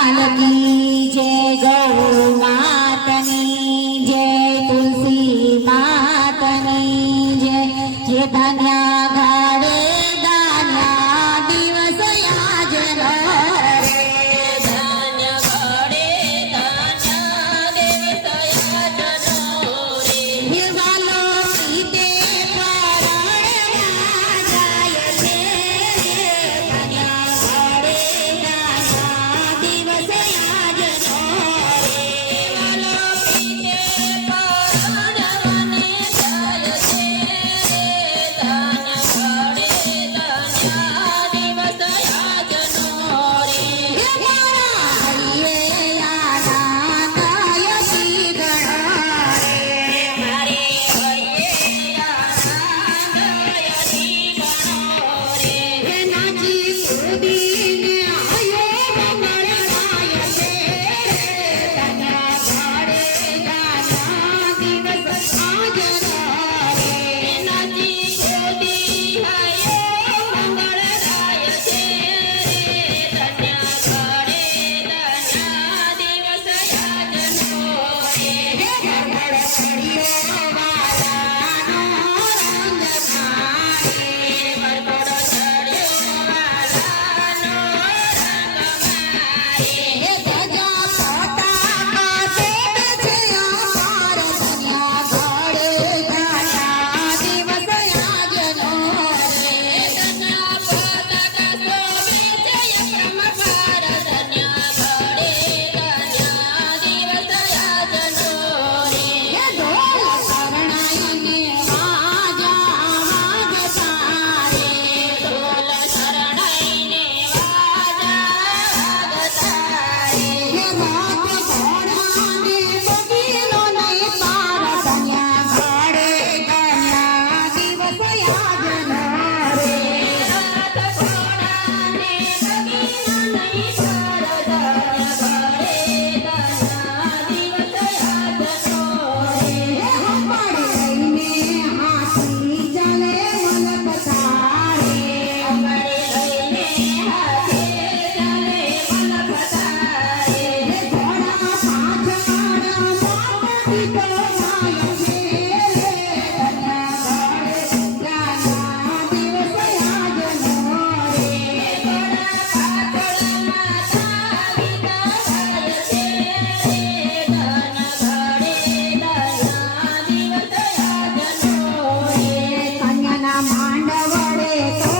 की जय गौ मातनी जय तुलसी मातनी जय धन्या घाड़े दान्या दिवस याजनो रे धान्य घड़े धान्य दिवस याजनो रे हे वालो सीते परण જાય છે ધન્યા ઘાડે દાન્યા દિવસ યાજનો રે વાલો પીતે પરણવને જાય છે ધાન્ય ઘડે ધાન્ય દિવસ યાજનો રે હે મારા હૈયે આનંદય શ્રી ગણ રે મારે હૈયે આનંદયથી ગણો રે હે નાચી કૂદીને આયો મંગળરાય છે ધન્યા ઘાડે દાન્યા દિવસ યાજનો રે નાચી કૂદી હૈયો મંગળરાય છે ધન્ય ઘડે ધન્ય દિવસ યાજનો રે હે ગરબડ ચડ્યો વાલાનો રંગ મારે પરપડો ચડ્યો વાલાનો રંગ મારે હે ધજા પતાકા તેજ છે અમાર ધન્યા ઘાડે દાન્યા દિવસ યાજનો રે ધન્ય પતાકા શોભે છે યક્રમ પાર ધન્ય ઘડે ધન્ય દિવસ યાજનો રે હે ઢોલ શરણાઈને વાજા વાગતા રે ઢોલ શરણાઈને વાજા વાગતા રે હે રાત ઘોડાને બગીલો નહીં પાર ધન્યા ઘાડે દાન્યા દિવસ યાજનો રે રાત ઘોડાને બગીલો નહીં પાર ધન્ય ઘડે ધન્ય દિવસ યાજનો રે હે હંપાડી લઈને હાથી ચાલે મન પથારે અમારે લઈને હાથે ચાલે મન પથારે હે ઘોડા પાછળ બાપ દીકરો જાય છે ધન્યા ઘાડે દાન્યા દિવસ યાજનો રે કન્યાના માંડ વડે તો